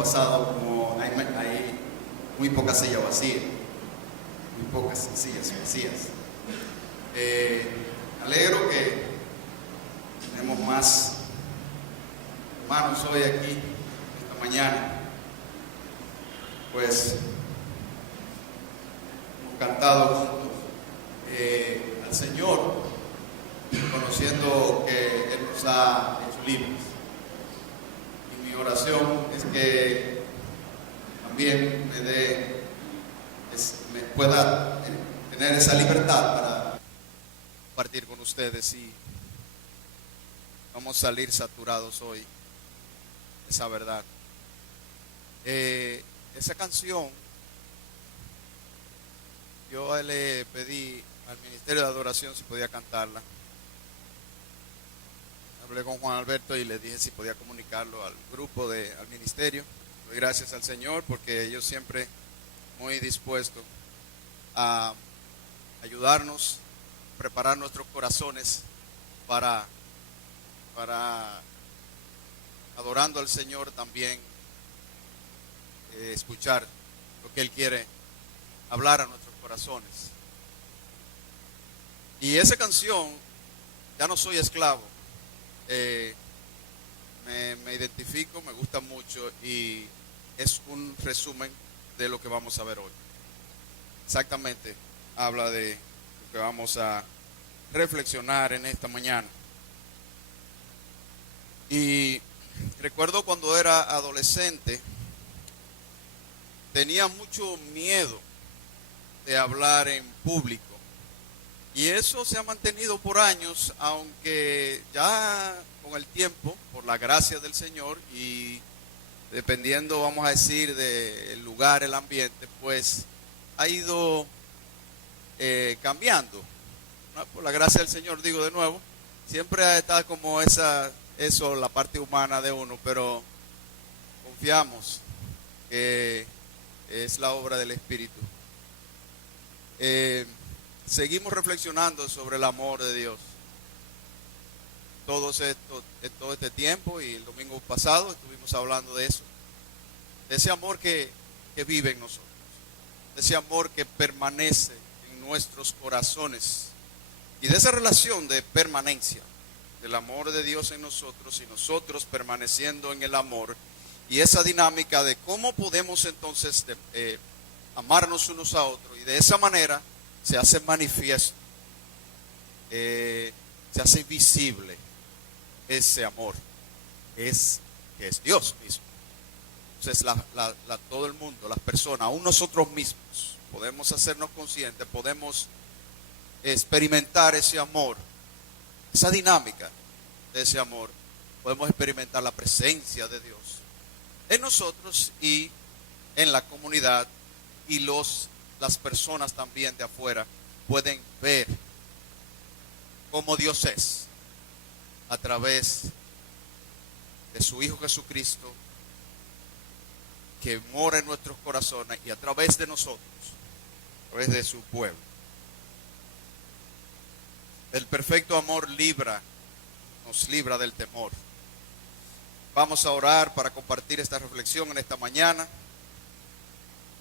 pasado, como hay muy pocas sillas vacías, muy pocas sillas vacías. Me alegro que tenemos más hermanos hoy aquí, esta mañana. Pues hemos cantado juntos al Señor, conociendo que Él nos ha hecho libres. Y mi oración es que también me pueda tener esa libertad para compartir con ustedes, y vamos a salir saturados hoy de esa verdad. Esa canción, yo le pedí al Ministerio de Adoración si podía cantarla. Hablé con Juan Alberto y le dije si podía comunicarlo al grupo, al ministerio. Doy gracias al Señor porque ellos siempre muy dispuestos a ayudarnos, preparar nuestros corazones para adorando al Señor también, escuchar lo que Él quiere hablar a nuestros corazones. Y esa canción, Ya no soy esclavo, me identifico, me gusta mucho, y es un resumen de lo que vamos a ver hoy. Exactamente, habla de lo que vamos a reflexionar en esta mañana. Y recuerdo cuando era adolescente, tenía mucho miedo de hablar en público. Y eso se ha mantenido por años, aunque ya con el tiempo, por la gracia del Señor y dependiendo, vamos a decir, del lugar, el ambiente, pues ha ido cambiando, ¿no? Por la gracia del Señor, digo de nuevo, siempre está como eso, la parte humana de uno, pero confiamos que es la obra del Espíritu. Seguimos reflexionando sobre el amor de Dios. Todo este tiempo, y el domingo pasado estuvimos hablando de eso, de ese amor que vive en nosotros, de ese amor que permanece en nuestros corazones, y de esa relación de permanencia del amor de Dios en nosotros y nosotros permaneciendo en el amor, y esa dinámica de cómo podemos entonces amarnos unos a otros, y de esa manera se hace manifiesto, se hace visible ese amor, que es Dios mismo. Entonces todo el mundo, las personas, aún nosotros mismos, podemos hacernos conscientes, podemos experimentar ese amor, esa dinámica de ese amor. Podemos experimentar la presencia de Dios en nosotros y en la comunidad, y las personas también de afuera pueden ver cómo Dios es a través de su Hijo Jesucristo, que mora en nuestros corazones, y a través de nosotros, a través de su pueblo. El perfecto amor nos libra del temor. Vamos a orar para compartir esta reflexión en esta mañana.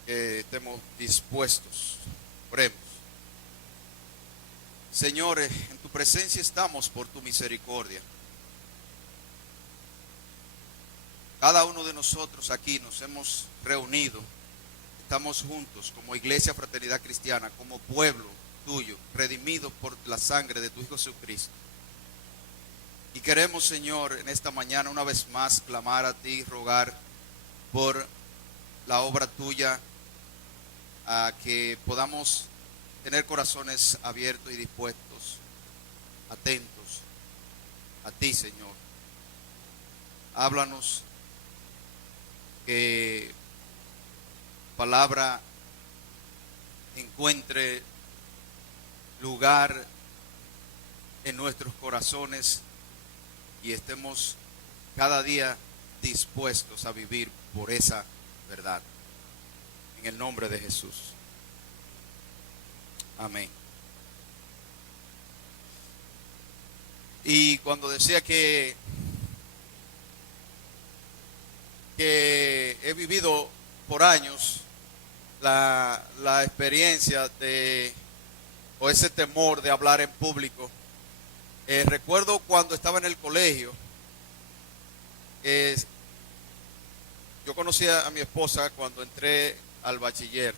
Que estemos dispuestos. Oremos. Señor, en tu presencia estamos por tu misericordia. Cada uno de nosotros aquí nos hemos reunido, estamos juntos como Iglesia Fraternidad Cristiana, como pueblo tuyo, redimidos por la sangre de tu Hijo Jesucristo. Y queremos, Señor, en esta mañana una vez más clamar a ti, rogar por la obra tuya, a que podamos tener corazones abiertos y dispuestos, atentos a ti, Señor. Háblanos, que palabra encuentre lugar en nuestros corazones y estemos cada día dispuestos a vivir por esa verdad. En el nombre de Jesús. Amén. Y cuando decía que que he vivido por años la experiencia o ese temor de hablar en público. Recuerdo cuando estaba en el colegio, yo conocí a mi esposa cuando entré al bachiller.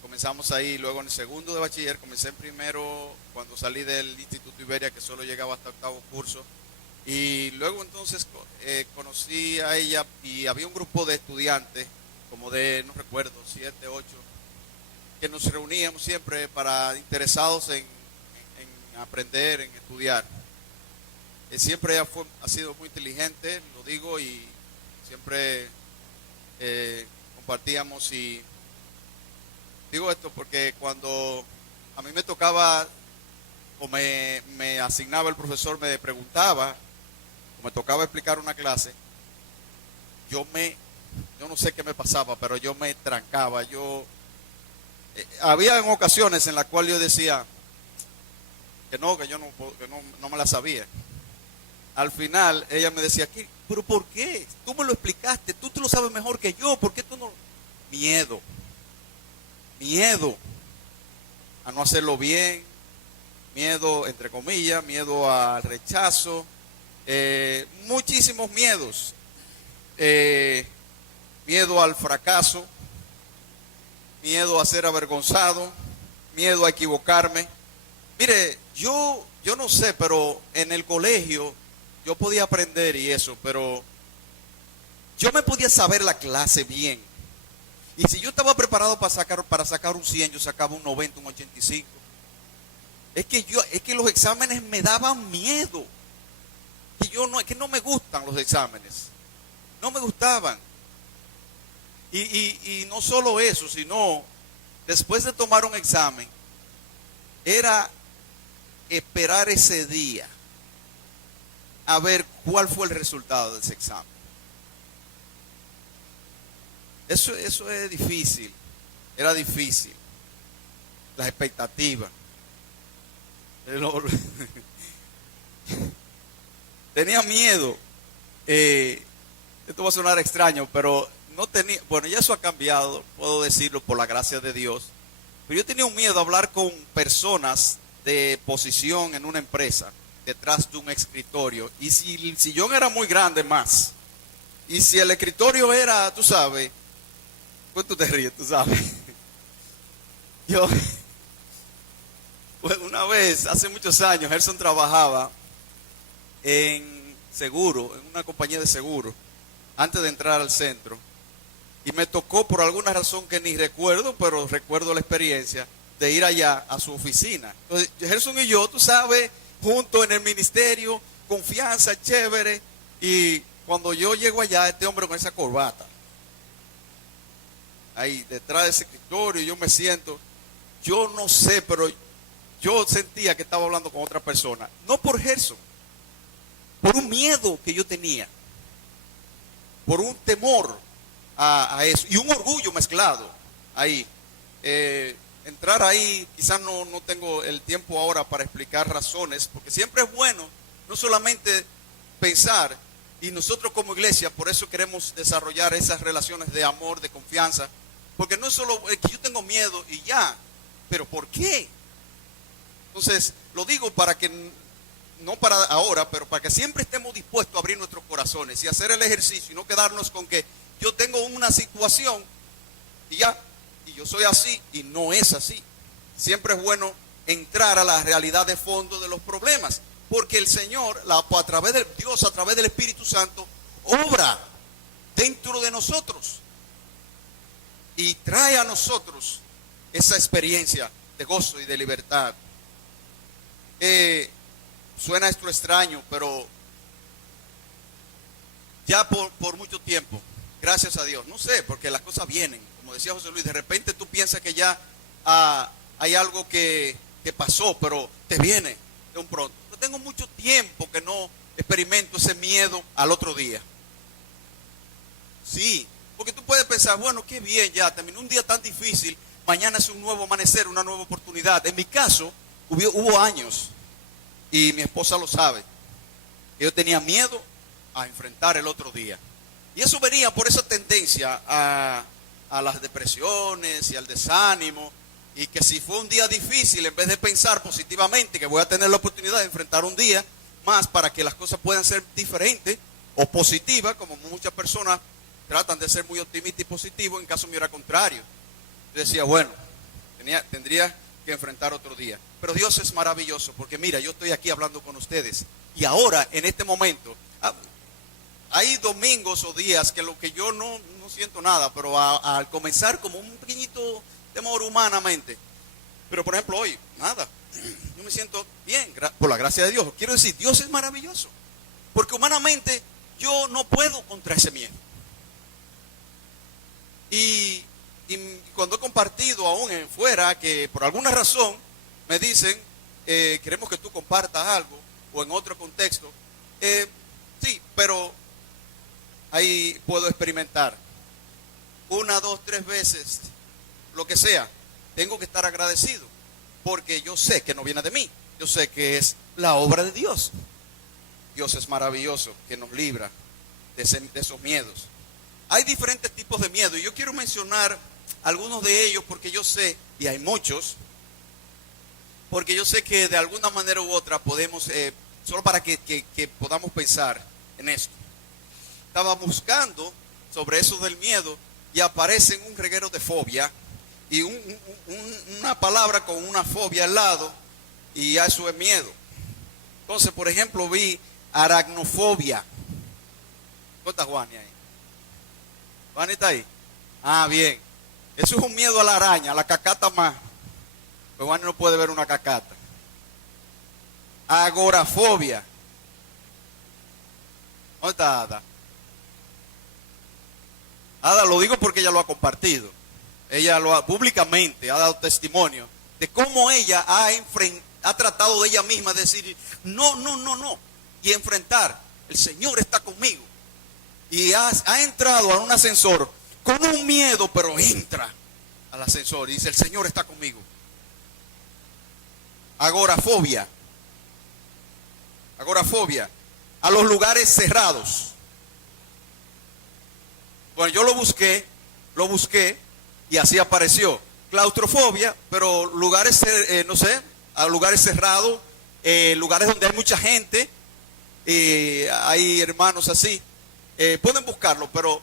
Comenzamos ahí, luego en el segundo de bachiller, comencé en primero cuando salí del Instituto Iberia, que solo llegaba hasta octavo curso. Y luego entonces conocí a ella y había un grupo de estudiantes, como de, no recuerdo, 7, 8, que nos reuníamos siempre interesados en aprender, en estudiar. Siempre ella ha sido muy inteligente, lo digo, y siempre compartíamos. Y digo esto porque cuando a mí me tocaba o me asignaba el profesor, me preguntaba, o me tocaba explicar una clase, yo no sé qué me pasaba, pero yo me trancaba. Había en ocasiones en las cuales yo decía que yo no me la sabía. Al final ella me decía, ¿pero por qué? Tú me lo explicaste, tú lo sabes mejor que yo, ¿por qué tú no? Miedo a no hacerlo bien, miedo, entre comillas, miedo al rechazo, muchísimos miedos, miedo al fracaso, miedo a ser avergonzado, miedo a equivocarme. Mire, yo no sé, pero en el colegio yo podía aprender y eso, pero yo me podía saber la clase bien. Y si yo estaba preparado para sacar un 100, yo sacaba un 90, un 85. Es que los exámenes me daban miedo. Que no me gustan los exámenes. No me gustaban. Y no solo eso, sino después de tomar un examen, era esperar ese día a ver cuál fue el resultado de ese examen. Eso es difícil, era difícil. Las expectativas. Tenía miedo. Esto va a sonar extraño, pero no tenía, bueno, ya eso ha cambiado, puedo decirlo por la gracia de Dios. Pero yo tenía un miedo a hablar con personas de posición en una empresa, detrás de un escritorio. Y si el sillón era muy grande más, y si el escritorio era, tú sabes, pues tú te ríes, tú sabes. Pues una vez, hace muchos años, Gerson trabajaba en seguro, en una compañía de seguro, antes de entrar al centro. Y me tocó, por alguna razón que ni recuerdo, pero recuerdo la experiencia de ir allá a su oficina. Entonces, Gerson y yo, tú sabes, juntos en el ministerio, confianza, chévere. Y cuando yo llego allá, este hombre con esa corbata, ahí detrás de ese escritorio, yo me siento, yo no sé, pero yo sentía que estaba hablando con otra persona. No por Gerson, por un miedo que yo tenía, por un temor a eso y un orgullo mezclado ahí. Entrar ahí, quizás no tengo el tiempo ahora para explicar razones, porque siempre es bueno no solamente pensar, y nosotros como iglesia por eso queremos desarrollar esas relaciones de amor, de confianza, porque no es solo que yo tengo miedo y ya, pero ¿por qué? Entonces lo digo para que, no para ahora, pero para que siempre estemos dispuestos a abrir nuestros corazones y hacer el ejercicio y no quedarnos con que yo tengo una situación y ya, y yo soy así, y no es así. Siempre es bueno entrar a la realidad de fondo de los problemas, porque el Señor, a través de Dios, a través del Espíritu Santo, obra dentro de nosotros y trae a nosotros esa experiencia de gozo y de libertad. Suena esto extraño, pero ya por mucho tiempo, gracias a Dios, no sé, porque las cosas vienen, como decía José Luis, de repente tú piensas que ya hay algo que pasó, pero te viene de un pronto. Yo tengo mucho tiempo que no experimento ese miedo al otro día. Sí, porque tú puedes pensar, bueno, qué bien, ya terminó un día tan difícil, mañana es un nuevo amanecer, una nueva oportunidad. En mi caso, hubo años, y mi esposa lo sabe, que yo tenía miedo a enfrentar el otro día. Y eso venía por esa tendencia a las depresiones y al desánimo. Y que si fue un día difícil, en vez de pensar positivamente que voy a tener la oportunidad de enfrentar un día más para que las cosas puedan ser diferentes o positivas, como muchas personas tratan de ser muy optimistas y positivos, en caso mío era contrario. Yo decía, bueno, tendría que enfrentar otro día. Pero Dios es maravilloso, porque mira, yo estoy aquí hablando con ustedes. Y ahora, en este momento, hay domingos o días que lo que yo no siento nada, pero al comenzar como un pequeñito temor humanamente. Pero por ejemplo hoy, nada. Yo me siento bien, por la gracia de Dios. Quiero decir, Dios es maravilloso. Porque humanamente yo no puedo contra ese miedo. Y cuando he compartido aún en fuera que por alguna razón me dicen, queremos que tú compartas algo, o en otro contexto, sí, pero ahí puedo experimentar. 1, 2, 3 veces, lo que sea, tengo que estar agradecido, porque yo sé que no viene de mí, yo sé que es la obra de Dios. Dios es maravilloso, que nos libra de esos miedos. Hay diferentes tipos de miedo, y yo quiero mencionar algunos de ellos, porque yo sé, y hay muchos, porque yo sé que de alguna manera u otra podemos, solo para que podamos pensar en esto. Estaba buscando sobre eso del miedo, y aparece un reguero de fobia, y una palabra con una fobia al lado, y eso es miedo. Entonces, por ejemplo, vi aracnofobia. ¿Cómo está Juani ahí? ¿Juani está ahí? Ah, bien. Eso es un miedo a la araña, a la cacata más. Pero Juani no puede ver una cacata. Agorafobia. ¿Dónde está Ada? Ada, lo digo porque ella lo ha compartido. Ella públicamente ha dado testimonio de cómo ella ha tratado de ella misma decir, no, y enfrentar, el Señor está conmigo. Y ha entrado a un ascensor con un miedo, pero entra al ascensor y dice, el Señor está conmigo. Agorafobia, a los lugares cerrados. Bueno, yo lo busqué y así apareció. Claustrofobia, pero lugares, no sé, a lugares cerrados, lugares donde hay mucha gente, hay hermanos así. Pueden buscarlo, pero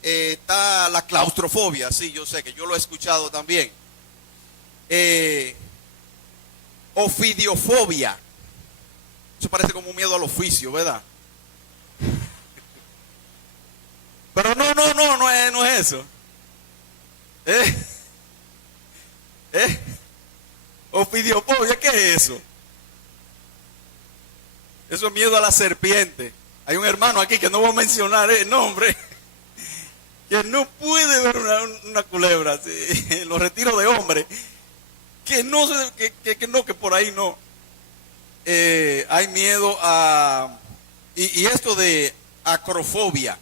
está la claustrofobia, sí, yo sé que yo lo he escuchado también. Ofidiofobia. Eso parece como un miedo al oficio, ¿verdad? Pero no es eso. Ofidiofobia, ¿qué es eso? Eso es miedo a la serpiente. Hay un hermano aquí que no voy a mencionar el nombre, que no puede ver una culebra así, en los retiros de hombres, que por ahí no. Hay miedo a, y esto de acrofobia.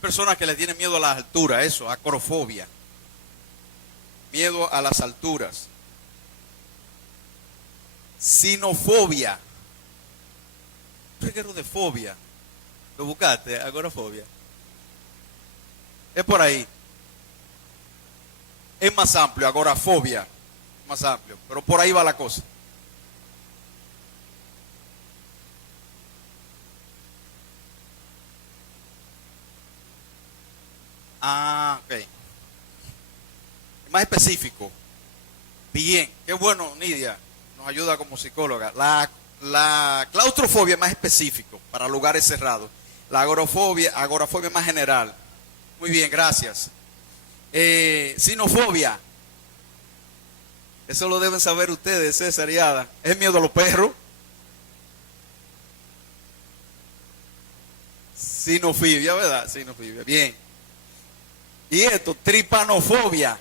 Personas que le tienen miedo a las alturas, eso, acrofobia. Miedo a las alturas. Sinofobia. Un reguero de fobia. ¿Lo buscaste? Agorafobia. Es por ahí. Es más amplio, agorafobia. Más amplio. Pero por ahí va la cosa. Ah, ok. Más específico. Bien. Qué bueno, Nidia. Nos ayuda como psicóloga. La claustrofobia es más específico para lugares cerrados. La agorafobia es más general. Muy bien, gracias. Sinofobia. Eso lo deben saber ustedes, César y Ada. Es miedo a los perros. Sinofobia, ¿verdad? Sinofobia. Bien. Y esto, tripanofobia.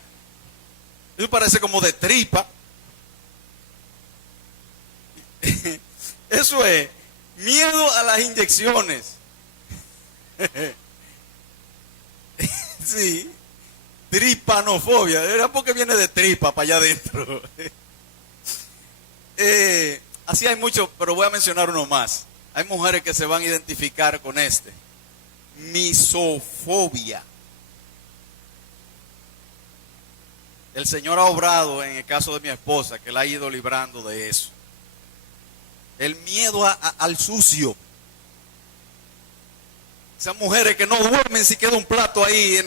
Eso parece como de tripa. Eso es miedo a las inyecciones. Sí. Tripanofobia. Era porque viene de tripa para allá adentro. Así hay muchos, pero voy a mencionar uno más. Hay mujeres que se van a identificar con este. Misofobia. El Señor ha obrado en el caso de mi esposa, que la ha ido librando de eso. El miedo al sucio. Esas mujeres que no duermen si queda un plato ahí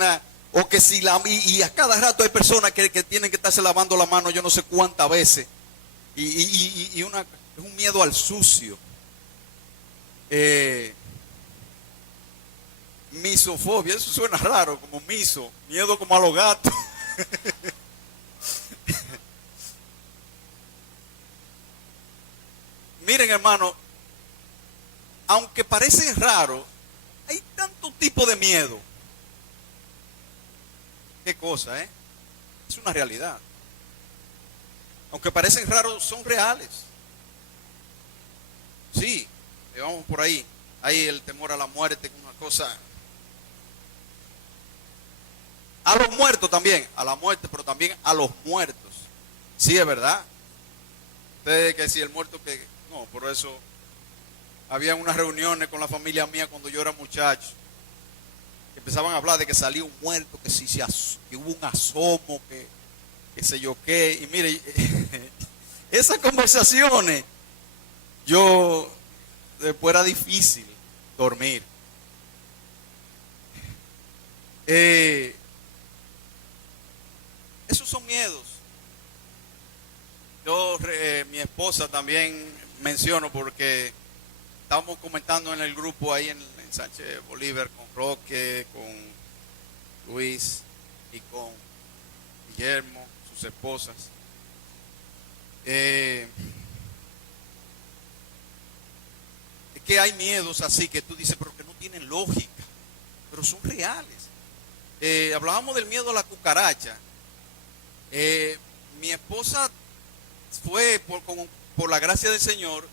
o que si y a cada rato hay personas que tienen que estarse lavando la mano yo no sé cuántas veces. Es un miedo al sucio. Misofobia, eso suena raro, como miedo como a los gatos. Miren, hermano, aunque parece raro, hay tanto tipo de miedo. Qué cosa, ¿eh? Es una realidad. Aunque parecen raros, son reales. Sí, vamos por ahí. Hay el temor a la muerte, una cosa. A los muertos también, a la muerte, pero también a los muertos. Sí, es verdad. Ustedes que si el muerto que... No, por eso había unas reuniones con la familia mía cuando yo era muchacho. Que empezaban a hablar de que salía un muerto, que hubo un asomo, que sé yo qué. Y mire, esas conversaciones, después era difícil dormir. Esos son miedos. Mi esposa también menciono porque estábamos comentando en el grupo ahí en Sánchez Bolívar con Roque, con Luis y con Guillermo, sus esposas. Es que hay miedos así que tú dices, pero que no tienen lógica, pero son reales. Hablábamos del miedo a la cucaracha. Mi esposa fue por la gracia del Señor,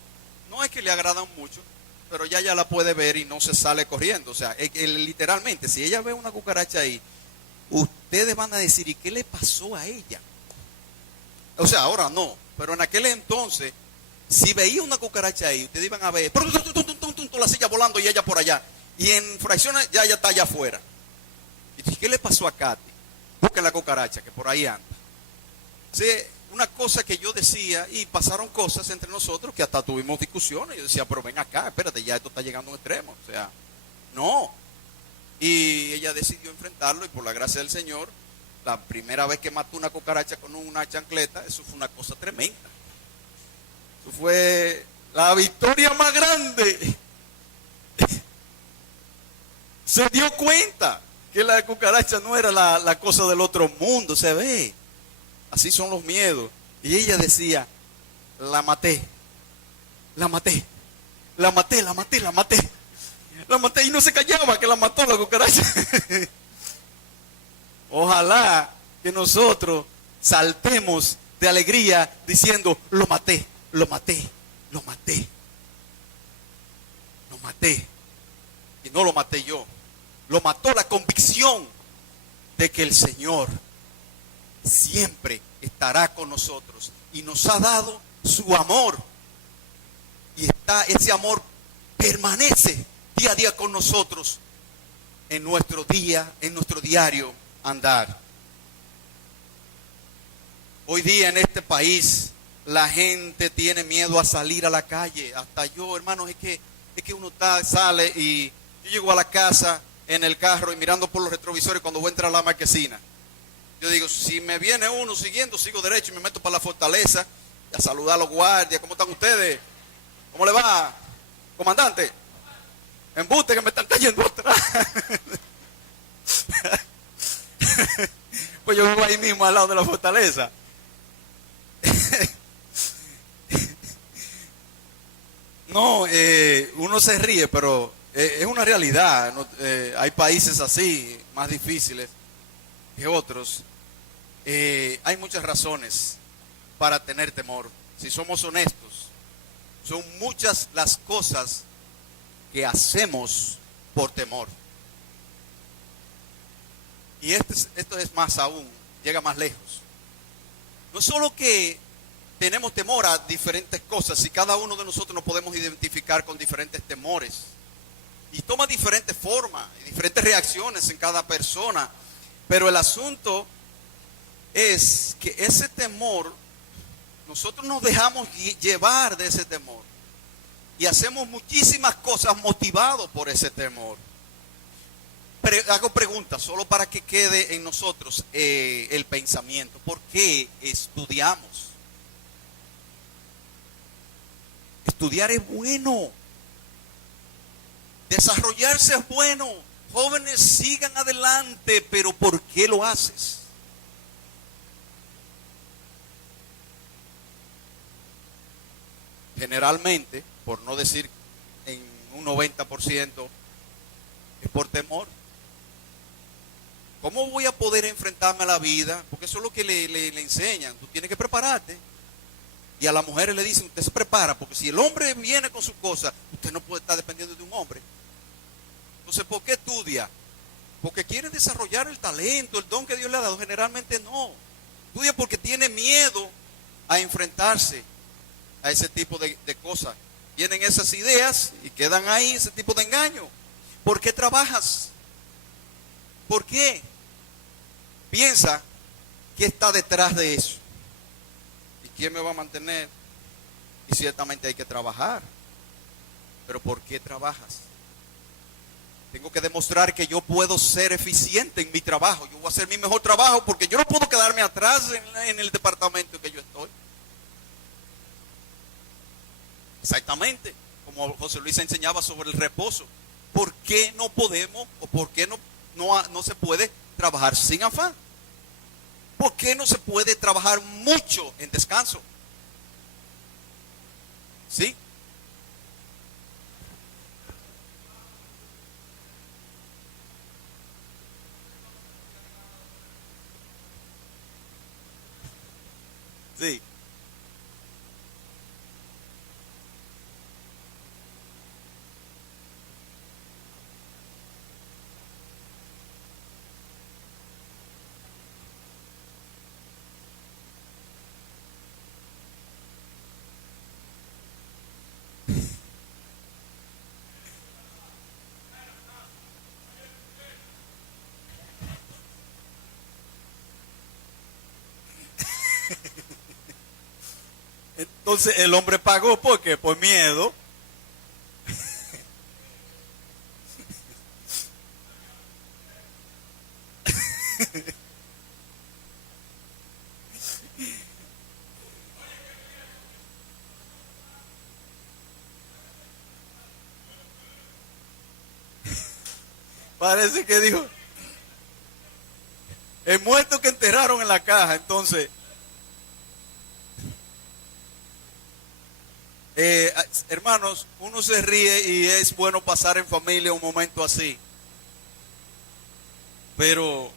no es que le agradan mucho, pero ya la puede ver y no se sale corriendo. O sea, literalmente, si ella ve una cucaracha ahí, ustedes van a decir, ¿y qué le pasó a ella? O sea, ahora no, pero en aquel entonces, si veía una cucaracha ahí, ustedes iban a ver, la silla volando y ella por allá. Y en fracciones ya está allá afuera. ¿Y qué le pasó a Katy? Busquen la cucaracha que por ahí anda. Sí, una cosa que yo decía, y pasaron cosas entre nosotros que hasta tuvimos discusiones. Yo decía, pero ven acá, espérate, ya esto está llegando a un extremo. O sea, no. Y ella decidió enfrentarlo y por la gracia del Señor, la primera vez que mató una cucaracha con una chancleta, eso fue una cosa tremenda. Eso fue la victoria más grande. Se dio cuenta que la cucaracha no era la cosa del otro mundo, se ve. Así son los miedos. Y ella decía, la maté, la maté, la maté, la maté, la maté. La maté y no se callaba que la mató la cucaracha. Ojalá que nosotros saltemos de alegría diciendo, lo maté, lo maté, lo maté. Lo maté. Y no lo maté yo. Lo mató la convicción de que el Señor siempre estará con nosotros y nos ha dado su amor y ese amor permanece día a día con nosotros en nuestro diario andar. Hoy día en este país la gente tiene miedo a salir a la calle, hasta yo, hermanos, es que uno sale y yo llego a la casa en el carro y mirando por los retrovisores cuando voy a entrar a la marquesina. Yo digo, si me viene uno siguiendo, sigo derecho y me meto para la fortaleza a saludar a los guardias. ¿Cómo están ustedes? ¿Cómo le va, comandante? Embuste que me están cayendo atrás. Pues yo vivo ahí mismo al lado de la fortaleza. No, uno se ríe, pero es una realidad. Hay países así, más difíciles que otros. Hay muchas razones para tener temor. Si somos honestos, son muchas las cosas que hacemos por temor. Y esto es más aún, llega más lejos. No solo que tenemos temor a diferentes cosas y cada uno de nosotros nos podemos identificar con diferentes temores. Y toma diferentes formas y diferentes reacciones en cada persona. Pero el asunto es que ese temor, nosotros nos dejamos llevar de ese temor. Y hacemos muchísimas cosas motivados por ese temor. Hago preguntas solo para que quede en nosotros el pensamiento. ¿Por qué estudiamos? Estudiar es bueno. Desarrollarse es bueno. Jóvenes, sigan adelante, pero ¿por qué lo haces? Generalmente, por no decir en un 90%, es por temor. ¿Cómo voy a poder enfrentarme a la vida? Porque eso es lo que le enseñan. Tú tienes que prepararte. Y a las mujeres le dicen, usted se prepara, porque si el hombre viene con sus cosas, usted no puede estar dependiendo de un hombre. Entonces, ¿por qué estudia? Porque quiere desarrollar el talento, el don que Dios le ha dado. Generalmente no. Estudia porque tiene miedo a enfrentarse a ese tipo de cosas. Tienen esas ideas y quedan ahí, ese tipo de engaño. ¿Por qué trabajas? ¿Por qué? Piensa qué está detrás de eso. ¿Y quién me va a mantener? Y ciertamente hay que trabajar. Pero ¿por qué trabajas? Tengo que demostrar que yo puedo ser eficiente en mi trabajo. Yo voy a hacer mi mejor trabajo porque yo no puedo quedarme atrás en el departamento en que yo estoy. Exactamente, como José Luis enseñaba sobre el reposo. ¿Por qué no podemos o por qué no se puede trabajar sin afán? ¿Por qué no se puede trabajar mucho en descanso? ¿Sí? Sí. Entonces el hombre pagó, ¿por qué? Por miedo. Parece que dijo, el muerto que enterraron en la caja. Entonces, hermanos, uno se ríe y es bueno pasar en familia un momento así. Pero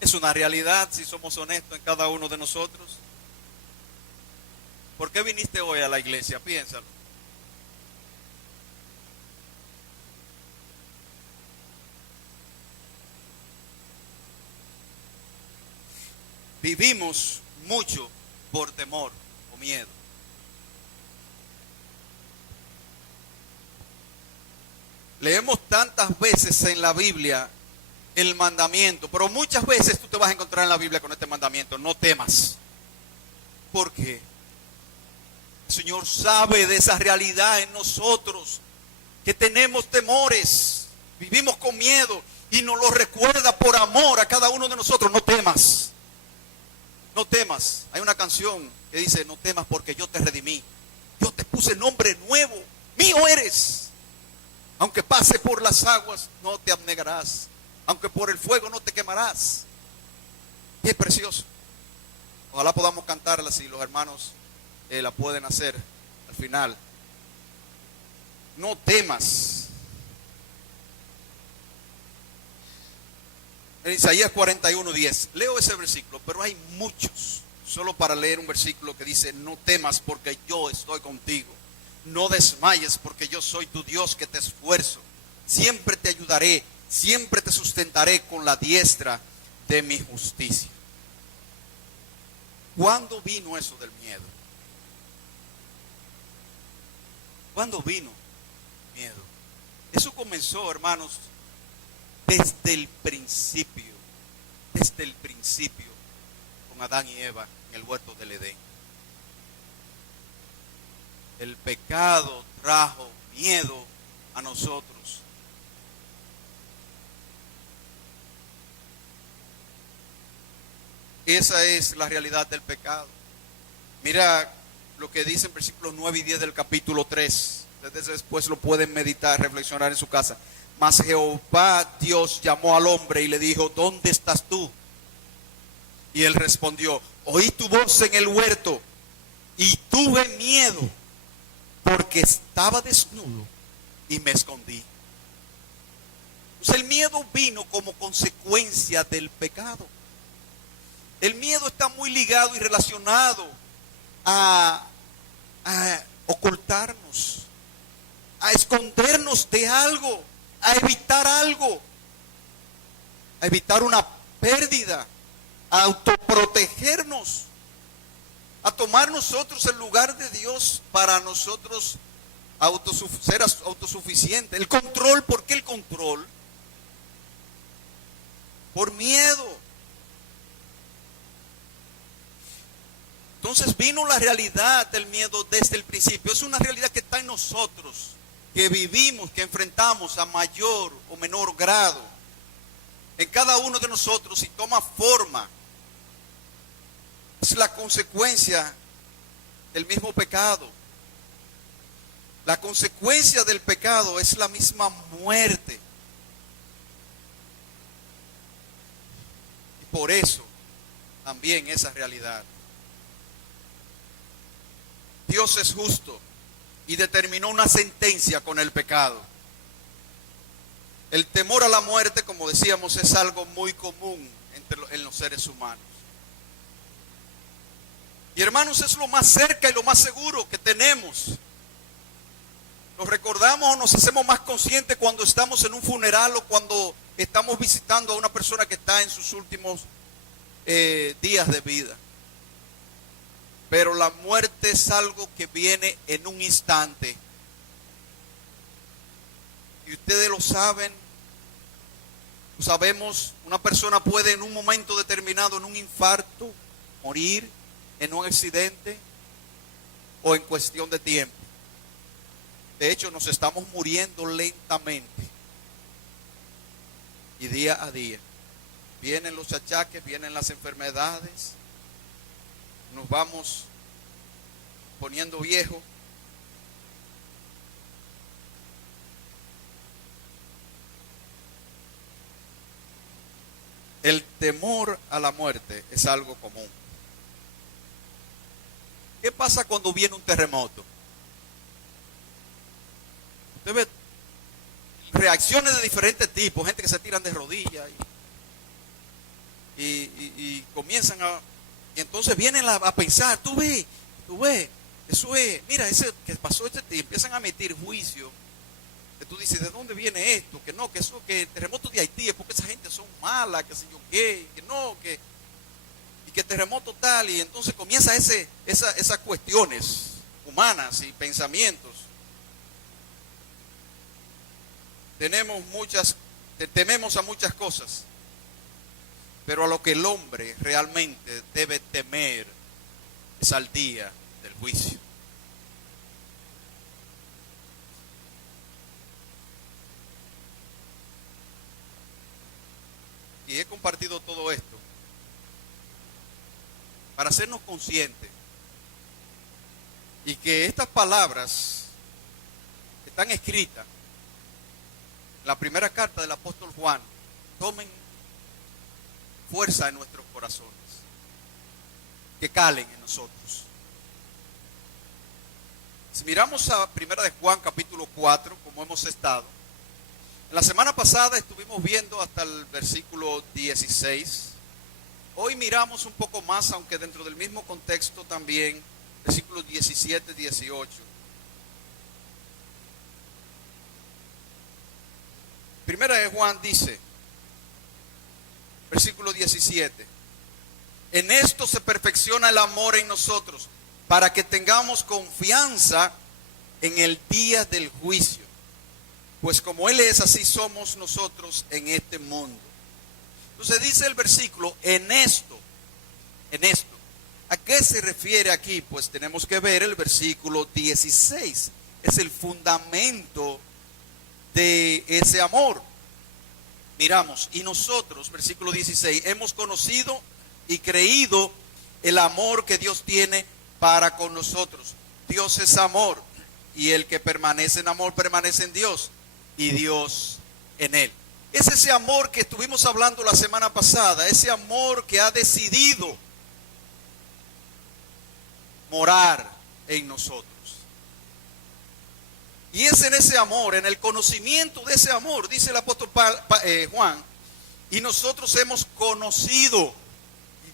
es una realidad si somos honestos en cada uno de nosotros. ¿Por qué viniste hoy a la iglesia? Piénsalo. Vivimos mucho por temor o miedo. Leemos tantas veces en la Biblia el mandamiento, pero muchas veces tú te vas a encontrar en la Biblia con este mandamiento: no temas. ¿Por qué? El Señor sabe de esa realidad en nosotros, que tenemos temores, vivimos con miedo, y nos lo recuerda por amor a cada uno de nosotros. No temas. No temas. Hay una canción que dice: no temas porque yo te redimí. Yo te puse nombre nuevo. Mío eres. Aunque pase por las aguas, no te abnegarás. Aunque por el fuego no te quemarás. Qué precioso. Ojalá podamos cantarla si los hermanos la pueden hacer al final. No temas. En Isaías 41:10. Leo ese versículo, pero hay muchos. Solo para leer un versículo que dice: no temas porque yo estoy contigo. No desmayes porque yo soy tu Dios que te esfuerzo. Siempre te ayudaré, siempre te sustentaré con la diestra de mi justicia. ¿Cuándo vino eso del miedo? ¿Cuándo vino miedo? Eso comenzó, hermanos, desde el principio con Adán y Eva en el huerto del Edén. El pecado trajo miedo a nosotros. Esa es la realidad del pecado. Mira lo que dice en versículos 9 y 10 del capítulo 3. Ustedes después lo pueden meditar, reflexionar en su casa. Mas Jehová Dios llamó al hombre y le dijo: ¿dónde estás tú? Y él respondió: oí tu voz en el huerto y tuve miedo porque estaba desnudo y me escondí. Entonces el miedo vino como consecuencia del pecado. El miedo está muy ligado y relacionado a ocultarnos, a escondernos de algo, a evitar una pérdida, a autoprotegernos, a tomar nosotros el lugar de Dios para nosotros ser autosuficientes. El control, ¿por qué el control? Por miedo. Entonces vino la realidad del miedo desde el principio. Es una realidad que está en nosotros, que vivimos, que enfrentamos a mayor o menor grado en cada uno de nosotros y toma forma. Es la consecuencia del mismo pecado. La consecuencia del pecado es la misma muerte. Y por eso también esa realidad. Dios es justo y determinó una sentencia con el pecado. El temor a la muerte, como decíamos, es algo muy común en los seres humanos. Y hermanos, es lo más cerca y lo más seguro que tenemos. Nos recordamos o nos hacemos más conscientes cuando estamos en un funeral o cuando estamos visitando a una persona que está en sus últimos días de vida. Pero la muerte es algo que viene en un instante. Y ustedes lo saben, lo sabemos, una persona puede en un momento determinado, en un infarto, morir, en un accidente o en cuestión de tiempo. De hecho, nos estamos muriendo lentamente. Y día a día. Vienen los achaques, vienen las enfermedades. Nos vamos poniendo viejos. El temor a la muerte es algo común. ¿Qué pasa cuando viene un terremoto? Usted ve reacciones de diferentes tipos, gente que se tiran de rodillas y comienzan a... Y entonces vienen a pensar, tú ves, eso es, mira, ese que pasó y empiezan a emitir juicio. Que tú dices, ¿de dónde viene esto? Que no, que eso, que el terremoto de Haití es porque esa gente son malas, que sé yo qué, que no, y que terremoto tal, y entonces comienza esas cuestiones humanas y pensamientos. Tememos a muchas cosas, pero a lo que el hombre realmente debe temer es al día del juicio. Y he compartido todo esto para hacernos conscientes y que estas palabras que están escritas en la primera carta del apóstol Juan tomen fuerza en nuestros corazones, que calen en nosotros. Si miramos a primera de Juan capítulo 4, como hemos estado, en la semana pasada estuvimos viendo hasta el versículo 16. Hoy miramos un poco más, aunque dentro del mismo contexto también, versículos 17, 18. Primera de Juan dice, versículo 17: En esto se perfecciona el amor en nosotros, para que tengamos confianza en el día del juicio. Pues como Él es, así somos nosotros en este mundo. Entonces dice el versículo, en esto. ¿A qué se refiere aquí? Pues tenemos que ver el versículo 16. Es el fundamento de ese amor. Miramos, y nosotros, versículo 16, hemos conocido y creído el amor que Dios tiene para con nosotros. Dios es amor, y el que permanece en amor permanece en Dios, y Dios en él. Es ese amor que estuvimos hablando la semana pasada, ese amor que ha decidido morar en nosotros. Y es en ese amor, en el conocimiento de ese amor, dice el apóstol Juan, y nosotros hemos conocido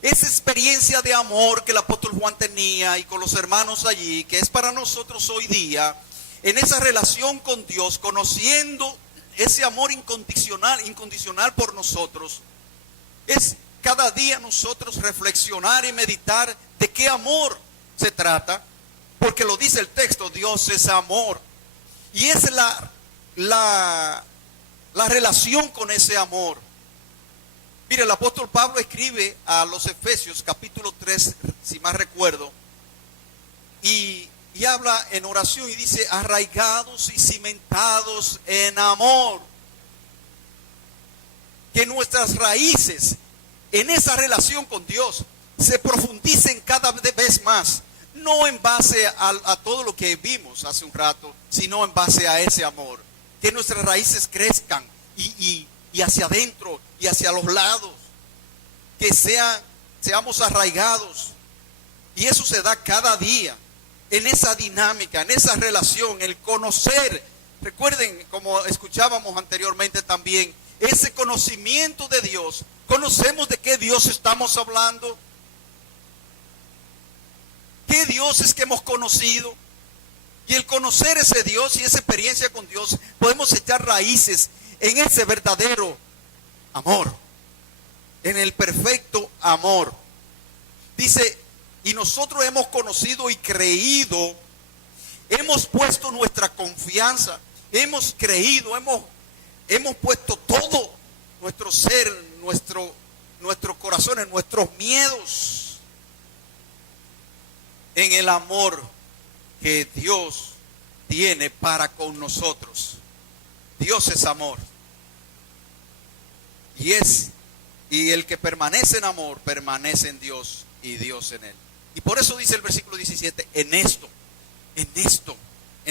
esa experiencia de amor que el apóstol Juan tenía y con los hermanos allí, que es para nosotros hoy día, en esa relación con Dios, conociendo ese amor incondicional por nosotros. Es cada día nosotros reflexionar y meditar de qué amor se trata, porque lo dice el texto, Dios es amor. Y es la relación con ese amor. Mire, el apóstol Pablo escribe a los Efesios capítulo 3, si más recuerdo, y habla en oración y dice, arraigados y cimentados en amor. Que nuestras raíces en esa relación con Dios se profundicen cada vez más. No en base a todo lo que vimos hace un rato, sino en base a ese amor. Que nuestras raíces crezcan y hacia adentro y hacia los lados. Que seamos arraigados. Y eso se da cada día. En esa dinámica, en esa relación, el conocer. Recuerden, como escuchábamos anteriormente también, ese conocimiento de Dios. ¿Conocemos de qué Dios estamos hablando? ¿Qué Dios es que hemos conocido? Y el conocer ese Dios y esa experiencia con Dios, podemos echar raíces en ese verdadero amor, en el perfecto amor. Dice, y nosotros hemos conocido y creído, hemos puesto nuestra confianza, hemos creído, hemos puesto todo nuestro ser, nuestros corazones, nuestros miedos en el amor que Dios tiene para con nosotros. Dios es amor. Y el que permanece en amor, permanece en Dios y Dios en él. Y por eso dice el versículo 17, en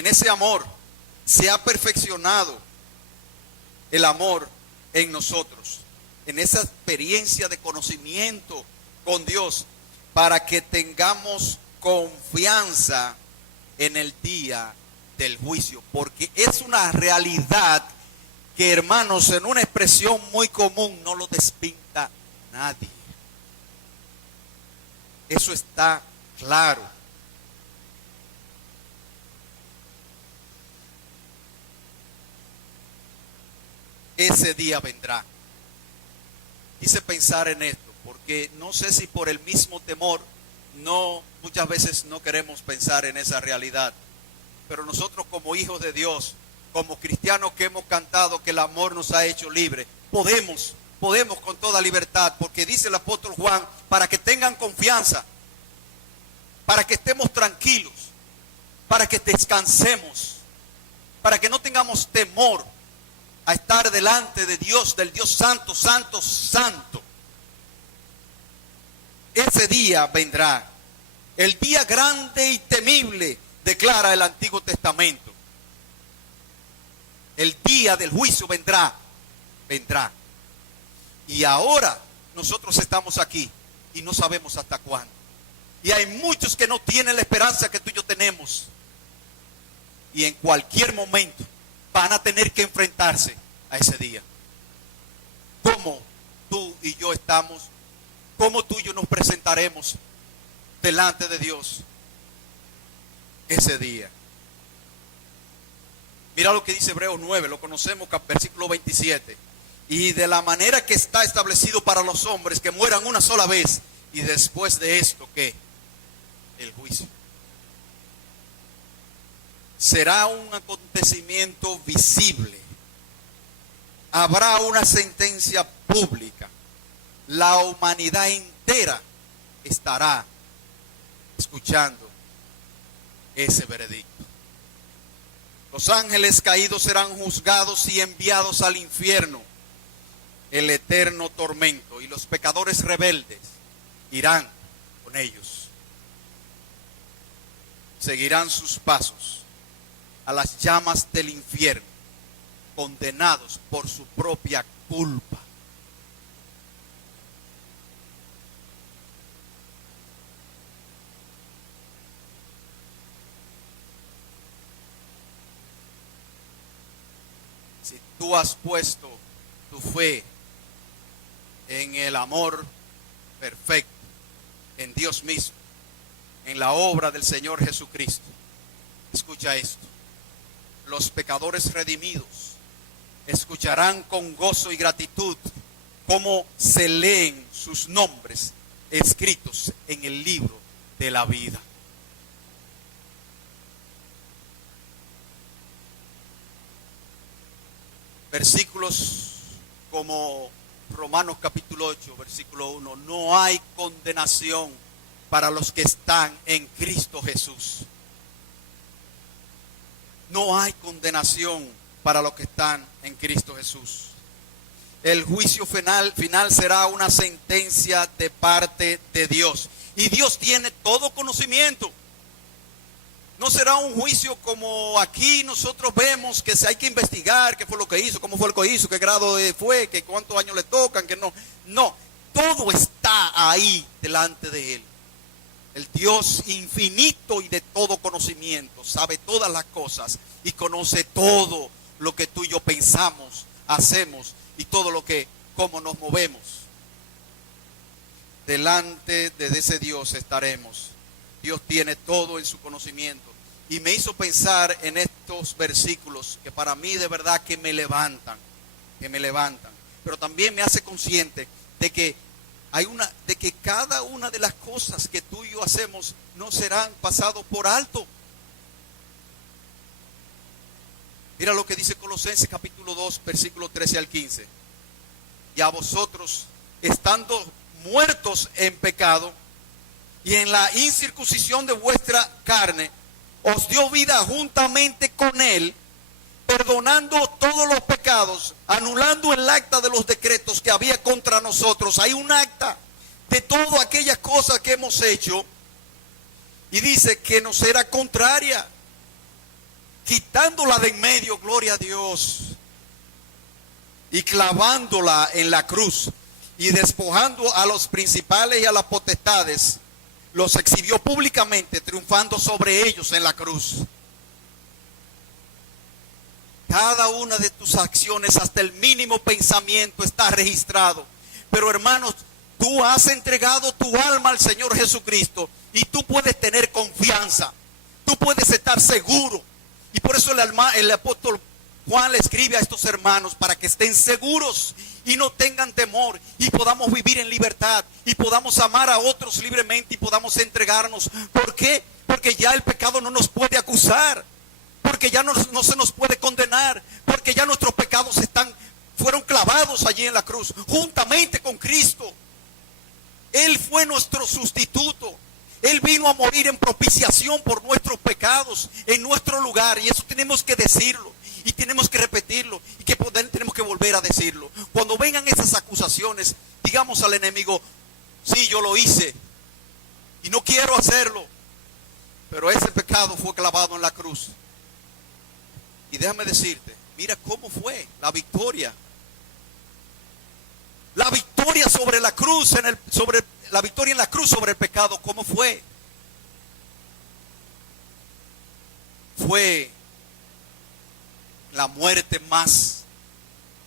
ese amor se ha perfeccionado el amor en nosotros. En esa experiencia de conocimiento con Dios, para que tengamos confianza en el día del juicio, porque es una realidad que, hermanos, en una expresión muy común no lo despinta nadie. Eso está claro. Ese día vendrá. Quise pensar en esto, porque no sé si por el mismo temor muchas veces no queremos pensar en esa realidad. Pero nosotros como hijos de Dios, como cristianos que hemos cantado que el amor nos ha hecho libres, podemos con toda libertad, porque dice el apóstol Juan, para que tengan confianza, para que estemos tranquilos, para que descansemos, para que no tengamos temor a estar delante de Dios, del Dios santo, santo, santo. Ese día vendrá, el día grande y temible, declara el Antiguo Testamento. El día del juicio vendrá. Y ahora nosotros estamos aquí y no sabemos hasta cuándo. Y hay muchos que no tienen la esperanza que tú y yo tenemos. Y en cualquier momento van a tener que enfrentarse a ese día. ¿Cómo tú y yo estamos? ¿Cómo tú y yo nos presentaremos delante de Dios ese día? Mira lo que dice Hebreos 9, lo conocemos, versículo 27. Y de la manera que está establecido para los hombres que mueran una sola vez, Y después de esto, ¿qué? El juicio. Será un acontecimiento visible. Habrá una sentencia pública. La humanidad entera estará escuchando ese veredicto. Los ángeles caídos serán juzgados y enviados al infierno, el eterno tormento, y los pecadores rebeldes irán con ellos. Seguirán sus pasos a las llamas del infierno, condenados por su propia culpa. Si tú has puesto tu fe en el amor perfecto, en Dios mismo, en la obra del Señor Jesucristo, escucha esto: los pecadores redimidos escucharán con gozo y gratitud cómo se leen sus nombres escritos en el libro de la vida. Versículos como Romanos capítulo 8, versículo 1. No hay condenación para los que están en Cristo Jesús. No hay condenación para los que están en Cristo Jesús. El juicio final será una sentencia de parte de Dios. Y Dios tiene todo conocimiento. No será un juicio como aquí nosotros vemos que hay que investigar qué fue lo que hizo, cómo fue lo que hizo, qué grado fue, que cuántos años le tocan, que no. No, todo está ahí delante de Él. El Dios infinito y de todo conocimiento sabe todas las cosas y conoce todo lo que tú y yo pensamos, hacemos y todo lo que, cómo nos movemos. Delante de ese Dios estaremos. Dios tiene todo en su conocimiento. Y me hizo pensar en estos versículos que para mí de verdad que me levantan. Pero también me hace consciente de que cada una de las cosas que tú y yo hacemos no serán pasados por alto. Mira lo que dice Colosenses capítulo 2, versículo 13 al 15. Y a vosotros, estando muertos en pecado y en la incircuncisión de vuestra carne, os dio vida juntamente con Él, perdonando todos los pecados, anulando el acta de los decretos que había contra nosotros. Hay un acta de todas aquellas cosas que hemos hecho, y dice que nos era contraria, quitándola de en medio, gloria a Dios, y clavándola en la cruz, y despojando a los principales y a las potestades, los exhibió públicamente, triunfando sobre ellos en la cruz. Cada una de tus acciones, hasta el mínimo pensamiento, está registrado. Pero hermanos, tú has entregado tu alma al Señor Jesucristo y tú puedes tener confianza. Tú puedes estar seguro. Y por eso el apóstol Juan le escribe a estos hermanos para que estén seguros y no tengan temor y podamos vivir en libertad y podamos amar a otros libremente y podamos entregarnos. ¿Por qué? Porque ya el pecado no nos puede acusar, porque ya no se nos puede condenar, porque ya nuestros pecados fueron clavados allí en la cruz juntamente con Cristo. Él fue nuestro sustituto. Él vino a morir en propiciación por nuestros pecados en nuestro lugar, y eso tenemos que decirlo. Y tenemos que repetirlo y tenemos que volver a decirlo. Cuando vengan esas acusaciones, digamos al enemigo: sí, yo lo hice y no quiero hacerlo, pero ese pecado fue clavado en la cruz. Y déjame decirte, mira cómo fue la victoria. La victoria sobre la cruz, la victoria en la cruz sobre el pecado, ¿cómo fue? Fue la muerte más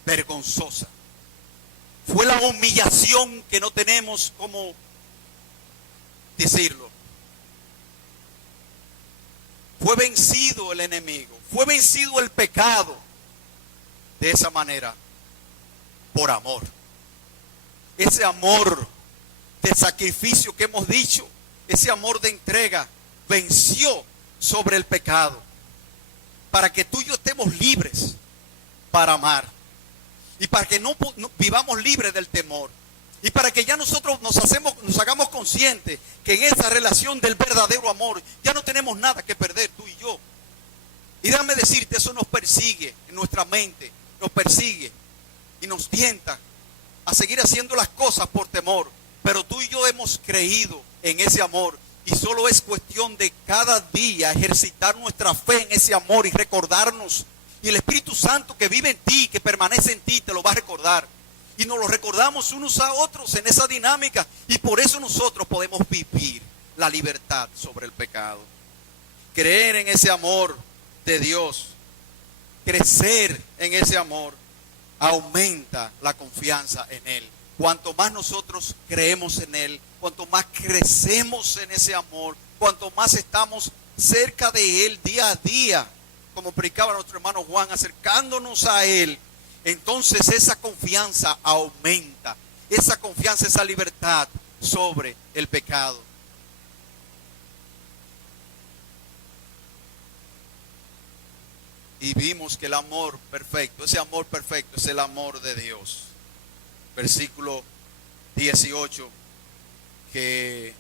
vergonzosa. Fue la humillación que no tenemos cómo decirlo. Fue vencido el enemigo, fue vencido el pecado de esa manera, por amor. Ese amor de sacrificio que hemos dicho, ese amor de entrega, venció sobre el pecado, para que tú y yo estemos libres para amar, y para que no vivamos libres del temor, y para que ya nosotros nos hagamos conscientes que en esa relación del verdadero amor ya no tenemos nada que perder, tú y yo. Y déjame decirte, eso nos persigue en nuestra mente, nos persigue y nos tienta a seguir haciendo las cosas por temor. Pero tú y yo hemos creído en ese amor, y solo es cuestión de cada día ejercitar nuestra fe en ese amor y recordarnos. Y el Espíritu Santo que vive en ti, que permanece en ti, te lo va a recordar. Y nos lo recordamos unos a otros en esa dinámica. Y por eso nosotros podemos vivir la libertad sobre el pecado. Creer en ese amor de Dios, crecer en ese amor, aumenta la confianza en Él. Cuanto más nosotros creemos en Él, cuanto más crecemos en ese amor, cuanto más estamos cerca de Él día a día, como predicaba nuestro hermano Juan, acercándonos a Él, entonces esa confianza aumenta, esa confianza, esa libertad sobre el pecado. Y vimos que el amor perfecto, ese amor perfecto es el amor de Dios. Versículo 18, que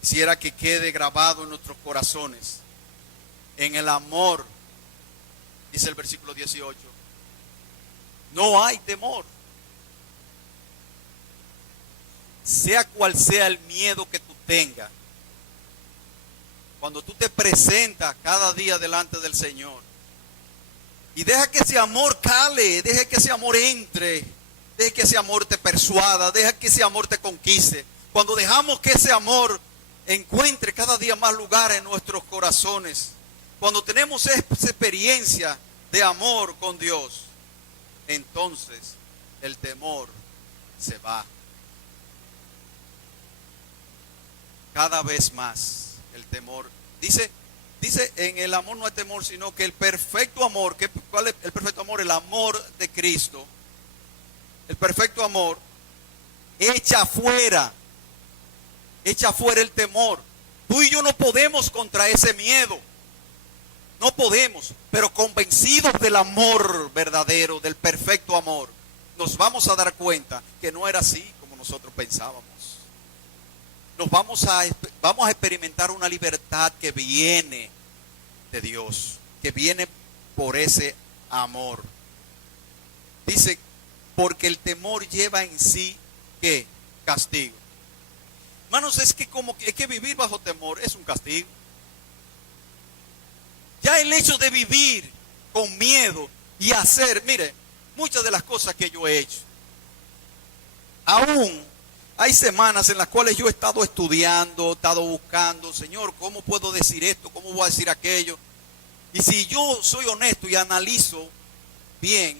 quisiera que quede grabado en nuestros corazones. En el amor, dice el versículo 18, no hay temor. Sea cual sea el miedo que tú tengas, cuando tú te presentas cada día delante del Señor, y deja que ese amor cale, deja que ese amor entre, deja que ese amor te persuada, deja que ese amor te conquiste. Cuando dejamos que ese amor encuentre cada día más lugar en nuestros corazones, cuando tenemos esa experiencia de amor con Dios, entonces el temor se va. Cada vez más el temor. Dice en el amor no hay temor, sino que el perfecto amor, ¿cuál es el perfecto amor? El amor de Cristo. El perfecto amor echa fuera el temor. Tú y yo no podemos contra ese miedo. No podemos, pero convencidos del amor verdadero, del perfecto amor, nos vamos a dar cuenta que no era así como nosotros pensábamos. Vamos a experimentar una libertad que viene de Dios, que viene por ese amor. Dice, porque el temor lleva en sí, ¿qué? Castigo. Hermanos, es que vivir bajo temor es un castigo. Ya el hecho de vivir con miedo y hacer, mire, muchas de las cosas que yo he hecho, aún hay semanas en las cuales yo he estado estudiando, he estado buscando, Señor, ¿cómo puedo decir esto? ¿Cómo voy a decir aquello? Y si yo soy honesto y analizo bien,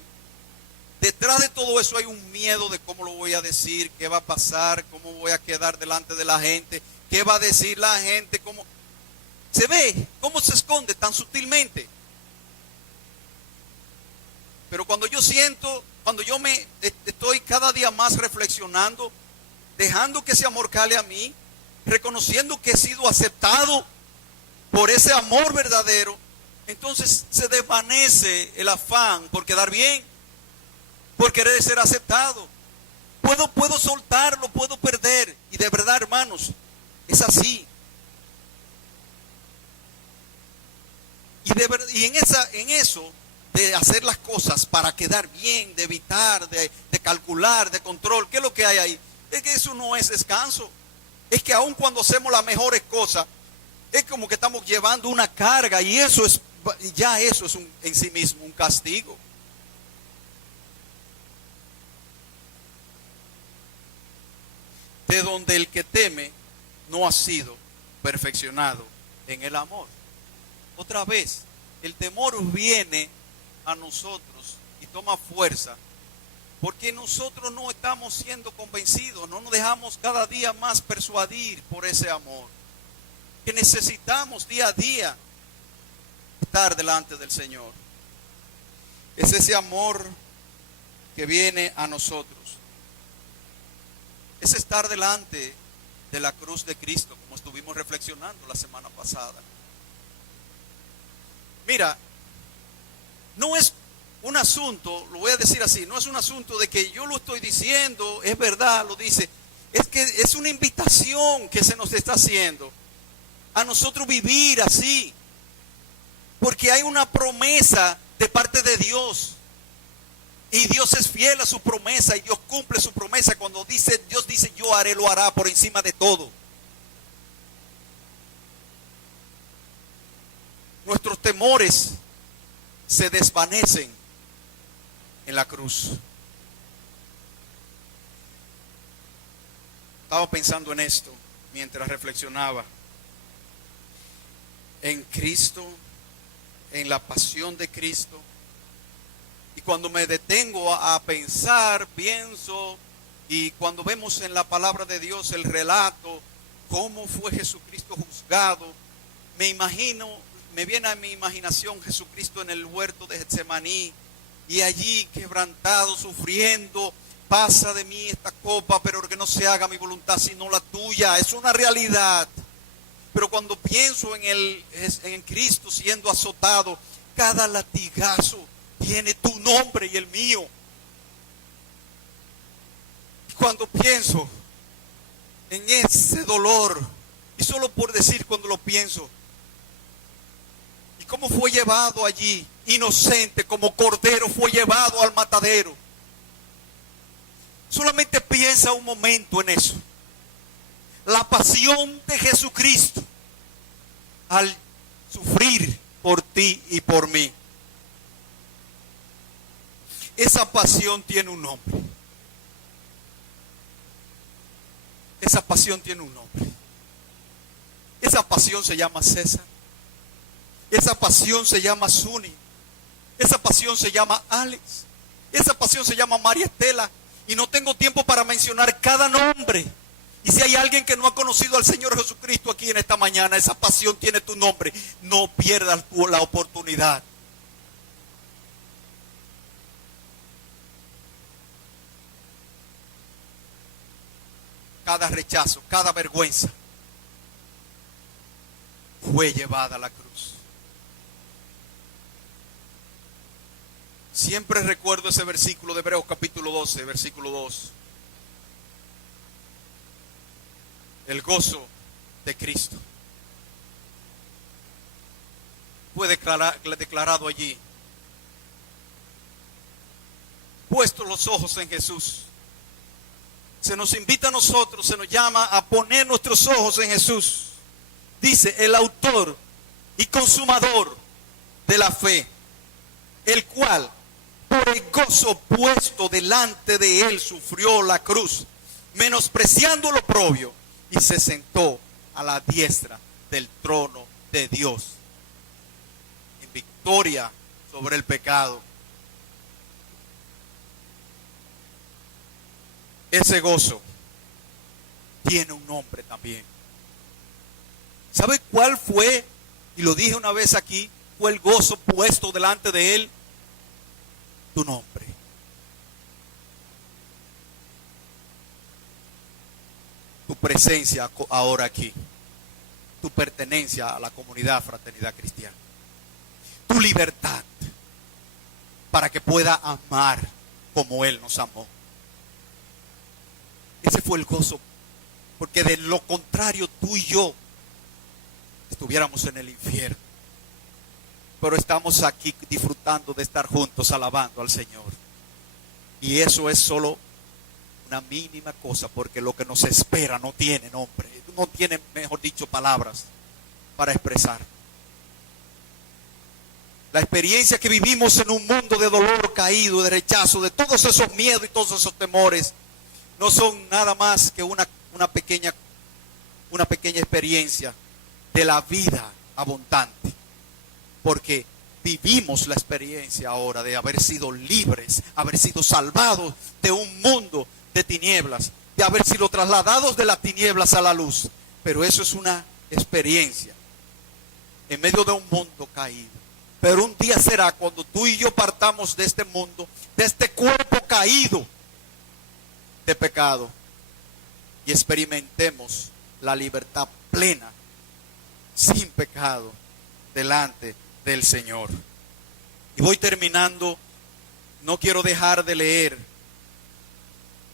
detrás de todo eso hay un miedo de cómo lo voy a decir, qué va a pasar, cómo voy a quedar delante de la gente, qué va a decir la gente, cómo se ve, cómo se esconde tan sutilmente. Pero cuando yo estoy cada día más reflexionando, dejando que ese amor cale a mí, reconociendo que he sido aceptado por ese amor verdadero, entonces se desvanece el afán por quedar bien, por querer ser aceptado. Puedo soltarlo, puedo perder. Y de verdad, hermanos, es así. Y en eso de hacer las cosas para quedar bien, de evitar, de calcular, de control, ¿qué es lo que hay ahí? Es que eso no es descanso. Es que aun cuando hacemos las mejores cosas, es como que estamos llevando una carga, y eso es en sí mismo un castigo. De donde el que teme no ha sido perfeccionado en el amor. Otra vez, el temor viene a nosotros y toma fuerza porque nosotros no estamos siendo convencidos, no nos dejamos cada día más persuadir por ese amor, que necesitamos día a día estar delante del Señor. Es ese amor que viene a nosotros. es estar delante de la cruz de Cristo, como estuvimos reflexionando la semana pasada. Mira, no es un asunto, lo voy a decir así, no es un asunto de que yo lo estoy diciendo, es verdad, lo dice. Es que es una invitación que se nos está haciendo a nosotros vivir así. Porque hay una promesa de parte de Dios. Y Dios es fiel a su promesa y Dios cumple su promesa. Cuando Dios dice yo haré, lo hará por encima de todo. Nuestros temores se desvanecen en la cruz. Estaba pensando en esto mientras reflexionaba. En Cristo, en la pasión de Cristo. Y cuando me detengo a pensar, pienso, y cuando vemos en la palabra de Dios el relato, cómo fue Jesucristo juzgado, me imagino, me viene a mi imaginación Jesucristo en el huerto de Getsemaní, y allí quebrantado, sufriendo, pasa de mí esta copa, pero que no se haga mi voluntad sino la tuya. Es una realidad. Pero cuando pienso en Cristo siendo azotado, cada latigazo tiene tu nombre y el mío. Y cuando pienso en ese dolor, y solo por decir cuando lo pienso, y cómo fue llevado allí, inocente, como cordero fue llevado al matadero. Solamente piensa un momento en eso. La pasión de Jesucristo al sufrir por ti y por mí. Esa pasión tiene un nombre. Esa pasión tiene un nombre. Esa pasión se llama César. Esa pasión se llama Suni. Esa pasión se llama Alex. Esa pasión se llama María Estela. Y no tengo tiempo para mencionar cada nombre. Y si hay alguien que no ha conocido al Señor Jesucristo aquí en esta mañana, esa pasión tiene tu nombre. No pierdas la oportunidad. Cada rechazo, cada vergüenza fue llevada a la cruz. Siempre recuerdo ese versículo de Hebreos capítulo 12, versículo 2. El gozo de Cristo fue declarado allí. Puestos los ojos en Jesús. Se nos invita a nosotros, se nos llama a poner nuestros ojos en Jesús. Dice el autor y consumador de la fe, el cual por el gozo puesto delante de él sufrió la cruz, menospreciando lo oprobio, y se sentó a la diestra del trono de Dios, en victoria sobre el pecado. Ese gozo tiene un nombre también. ¿Sabe cuál fue? Y lo dije una vez aquí, fue el gozo puesto delante de él. Tu nombre. Tu presencia ahora aquí. Tu pertenencia a la comunidad Fraternidad Cristiana. Tu libertad para que pueda amar como Él nos amó. Ese fue el gozo, porque de lo contrario tú y yo estuviéramos en el infierno. Pero estamos aquí disfrutando de estar juntos, alabando al Señor. Y eso es solo una mínima cosa, porque lo que nos espera no tiene nombre, no tiene, mejor dicho, palabras para expresar. La experiencia que vivimos en un mundo de dolor caído, de rechazo, de todos esos miedos y todos esos temores, no son nada más que una pequeña experiencia de la vida abundante. Porque vivimos la experiencia ahora de haber sido libres, haber sido salvados de un mundo de tinieblas, de haber sido trasladados de las tinieblas a la luz. Pero eso es una experiencia en medio de un mundo caído. Pero un día será cuando tú y yo partamos de este mundo, de este cuerpo caído de pecado, y experimentemos la libertad plena, sin pecado, delante del Señor. Y voy terminando. No quiero dejar de leer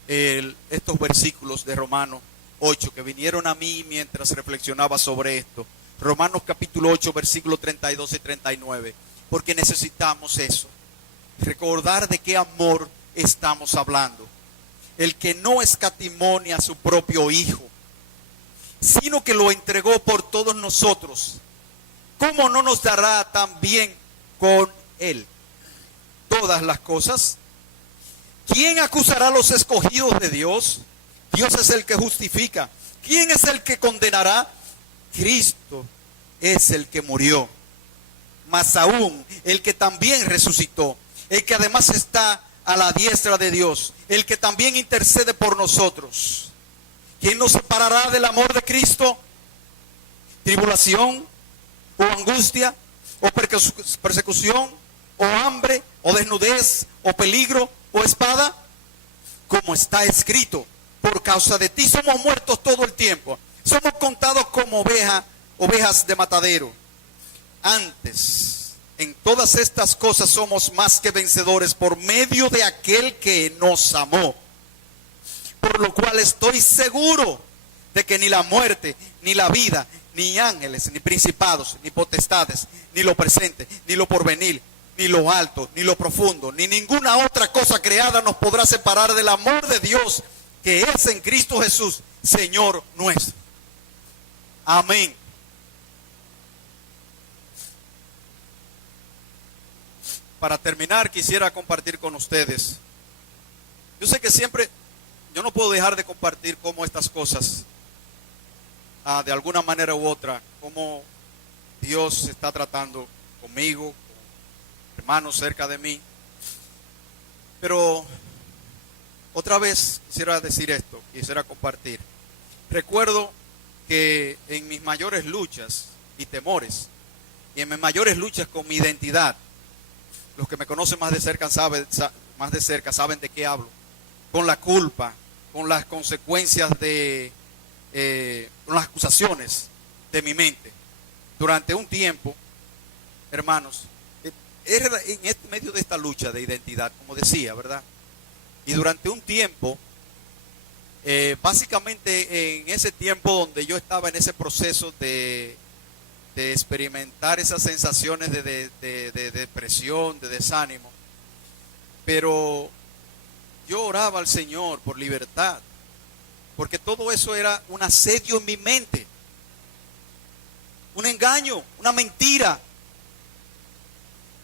estos versículos de Romanos 8 que vinieron a mí mientras reflexionaba sobre esto. Romanos capítulo 8, versículos 32 y 39. Porque necesitamos eso. Recordar de qué amor estamos hablando. El que no escatimó ni a su propio Hijo, sino que lo entregó por todos nosotros, ¿cómo no nos dará también con Él todas las cosas? ¿Quién acusará a los escogidos de Dios? Dios es el que justifica. ¿Quién es el que condenará? Cristo es el que murió, más aún el que también resucitó, el que además está a la diestra de Dios, el que también intercede por nosotros. ¿Quién nos separará del amor de Cristo? ¿Tribulación, o angustia, o persecución, o hambre, o desnudez, o peligro, o espada? Como está escrito, por causa de ti somos muertos todo el tiempo, somos contados como ovejas de matadero. Antes, en todas estas cosas somos más que vencedores por medio de aquel que nos amó. Por lo cual estoy seguro de que ni la muerte, ni la vida, ni ángeles, ni principados, ni potestades, ni lo presente, ni lo porvenir, ni lo alto, ni lo profundo, ni ninguna otra cosa creada nos podrá separar del amor de Dios que es en Cristo Jesús, Señor nuestro. Amén. Para terminar, quisiera compartir con ustedes. Yo sé que siempre, yo no puedo dejar de compartir cómo estas cosas, de alguna manera u otra, cómo Dios está tratando conmigo, con hermanos cerca de mí. Pero otra vez quisiera decir esto, quisiera compartir. Recuerdo que en mis mayores luchas y temores, y en mis mayores luchas con mi identidad, los que me conocen más de cerca saben de qué hablo. Con la culpa, con las consecuencias con las acusaciones de mi mente. Durante un tiempo, hermanos, era en medio de esta lucha de identidad, como decía, ¿verdad? Y durante un tiempo, básicamente en ese tiempo donde yo estaba en ese proceso de experimentar esas sensaciones de depresión, de desánimo. Pero yo oraba al Señor por libertad, porque todo eso era un asedio en mi mente, un engaño, una mentira.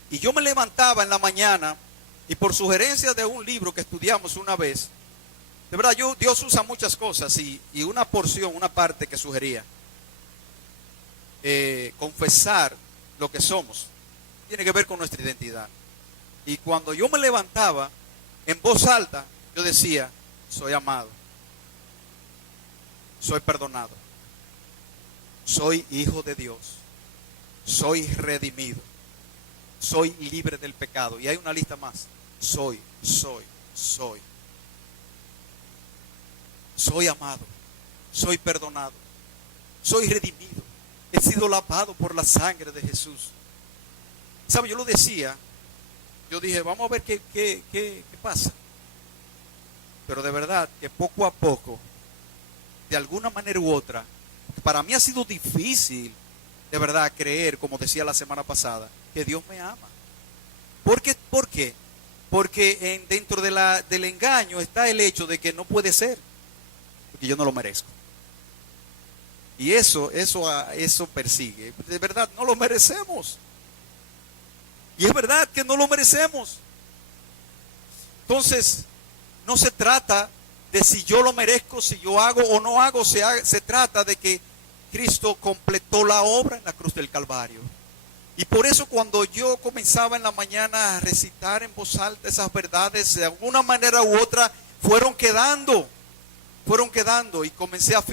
Y yo me levantaba en la mañana y por sugerencia de un libro que estudiamos una vez, de verdad Dios usa muchas cosas y una porción, una parte que sugería. Confesar lo que somos tiene que ver con nuestra identidad. Y cuando yo me levantaba en voz alta, yo decía: soy amado, soy perdonado, soy hijo de Dios, soy redimido, soy libre del pecado. Y hay una lista más: soy amado, soy perdonado, soy redimido, he sido lavado por la sangre de Jesús. ¿Sabe? Yo lo decía, yo dije, vamos a ver qué pasa. Pero de verdad que poco a poco, de alguna manera u otra, para mí ha sido difícil, de verdad, creer, como decía la semana pasada, que Dios me ama. ¿Por qué? Porque dentro del engaño está el hecho de que no puede ser, porque yo no lo merezco. Y eso persigue. De verdad, no lo merecemos. Y es verdad que no lo merecemos. Entonces, no se trata de si yo lo merezco, si yo hago o no hago. Se trata de que Cristo completó la obra en la cruz del Calvario. Y por eso cuando yo comenzaba en la mañana a recitar en voz alta esas verdades, de alguna manera u otra fueron quedando. Y comencé a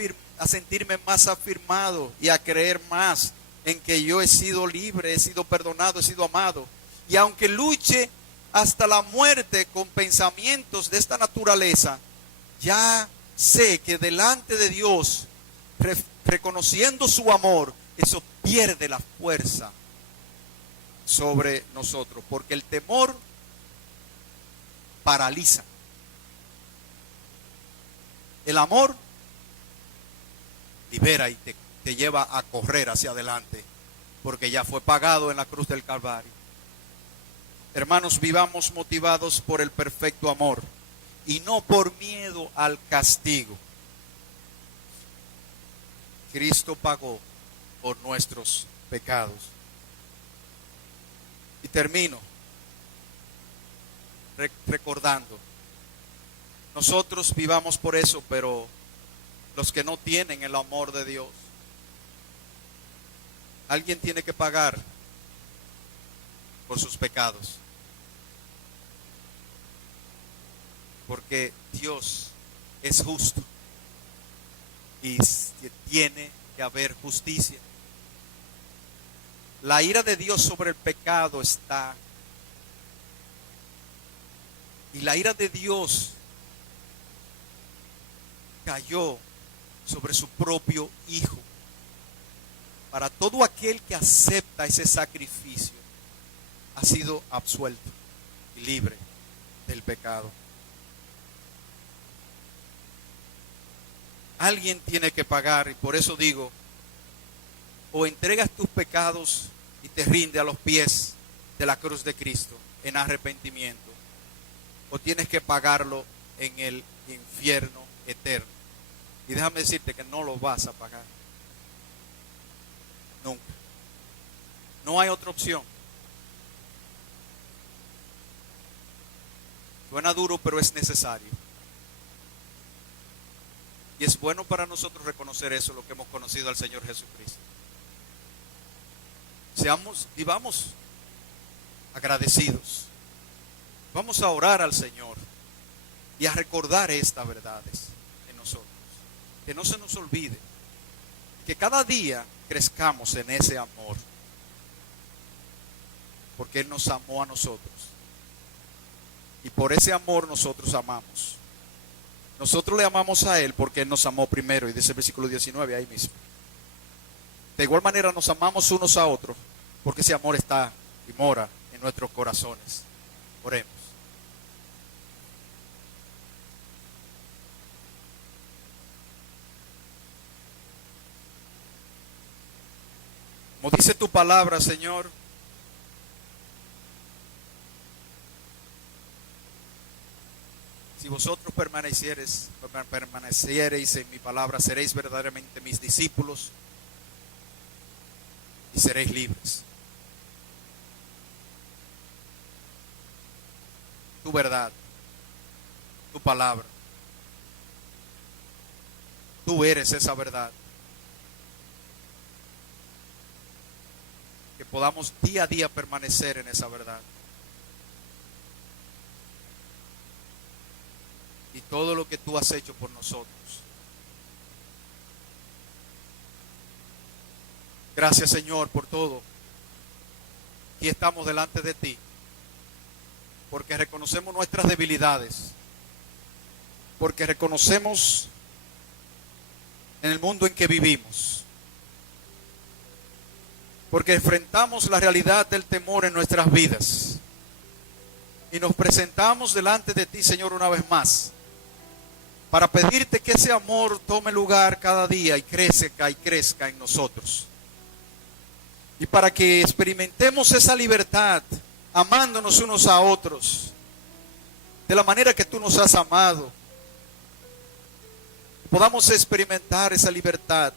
sentirme más afirmado y a creer más en que yo he sido libre, he sido perdonado, he sido amado. Y aunque luche hasta la muerte con pensamientos de esta naturaleza, ya sé que delante de Dios, reconociendo su amor, eso pierde la fuerza sobre nosotros, porque el temor paraliza. El amor libera y te lleva a correr hacia adelante, porque ya fue pagado en la cruz del Calvario. Hermanos, vivamos motivados por el perfecto amor y no por miedo al castigo. Cristo pagó por nuestros pecados. Y termino recordando, nosotros vivamos por eso, pero los que no tienen el amor de Dios, alguien tiene que pagar por sus pecados, porque Dios es justo y tiene que haber justicia. La ira de Dios sobre el pecado está, y la ira de Dios cayó sobre su propio Hijo. Para todo aquel que acepta ese sacrificio, ha sido absuelto y libre del pecado. Alguien tiene que pagar, y por eso digo, o entregas tus pecados y te rinde a los pies de la cruz de Cristo en arrepentimiento, o tienes que pagarlo en el infierno eterno. Y déjame decirte que no lo vas a pagar. Nunca. No hay otra opción. Suena duro, pero es necesario. Y es bueno para nosotros reconocer eso, lo que hemos conocido al Señor Jesucristo. Vivamos agradecidos. Vamos a orar al Señor y a recordar estas verdades en nosotros. Que no se nos olvide. Que cada día crezcamos en ese amor. Porque Él nos amó a nosotros. Y por ese amor nosotros amamos. Nosotros le amamos a Él porque Él nos amó primero. Y dice el versículo 19 ahí mismo. De igual manera nos amamos unos a otros porque ese amor está y mora en nuestros corazones. Oremos. Como dice tu palabra, Señor, si vosotros permaneciereis en mi palabra, seréis verdaderamente mis discípulos y seréis libres. Tu verdad, tu palabra, tú eres esa verdad. Que podamos día a día permanecer en esa verdad. Y todo lo que tú has hecho por nosotros. Gracias, Señor, por todo. Aquí estamos delante de ti, porque reconocemos nuestras debilidades, porque reconocemos en el mundo en que vivimos, porque enfrentamos la realidad del temor en nuestras vidas y nos presentamos delante de ti, Señor, una vez más, para pedirte que ese amor tome lugar cada día y crezca en nosotros. Y para que experimentemos esa libertad, amándonos unos a otros, de la manera que tú nos has amado. Podamos experimentar esa libertad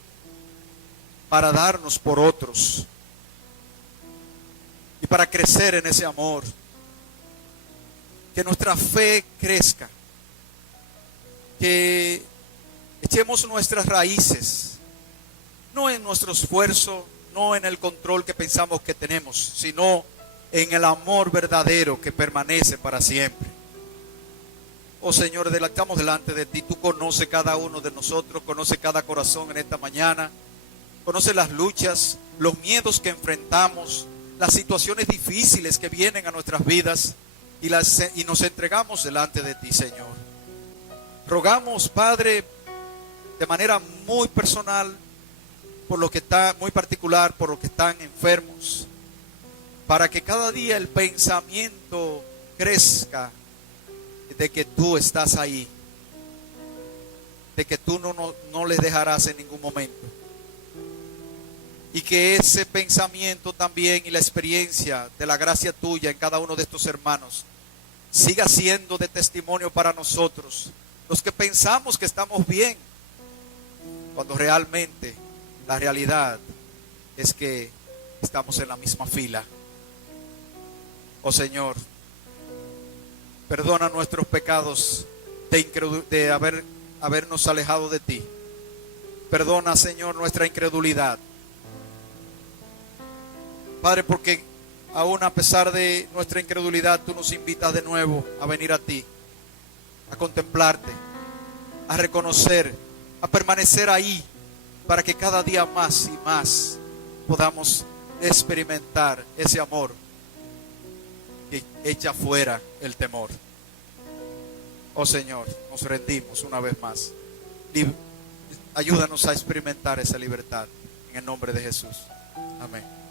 para darnos por otros. Y para crecer en ese amor. Que nuestra fe crezca. Que echemos nuestras raíces, no en nuestro esfuerzo, no en el control que pensamos que tenemos, sino en el amor verdadero que permanece para siempre. Oh Señor, estamos delante de ti. Tú conoces cada uno de nosotros, conoces cada corazón en esta mañana, conoces las luchas, los miedos que enfrentamos, las situaciones difíciles que vienen a nuestras vidas y nos entregamos delante de ti, Señor. Rogamos, Padre, de manera muy personal, por lo que está muy particular, por los que están enfermos, para que cada día el pensamiento crezca de que tú estás ahí, de que tú no les dejarás en ningún momento, y que ese pensamiento también y la experiencia de la gracia tuya en cada uno de estos hermanos siga siendo de testimonio para nosotros, los que pensamos que estamos bien, cuando realmente la realidad es que estamos en la misma fila. Oh Señor, perdona nuestros pecados de habernos alejado de ti. Perdona, Señor, nuestra incredulidad. Padre, porque aún a pesar de nuestra incredulidad, tú nos invitas de nuevo a venir a ti, a contemplarte, a reconocer, a permanecer ahí, para que cada día más y más podamos experimentar ese amor que echa fuera el temor. Oh Señor, nos rendimos una vez más. Ayúdanos a experimentar esa libertad en el nombre de Jesús. Amén.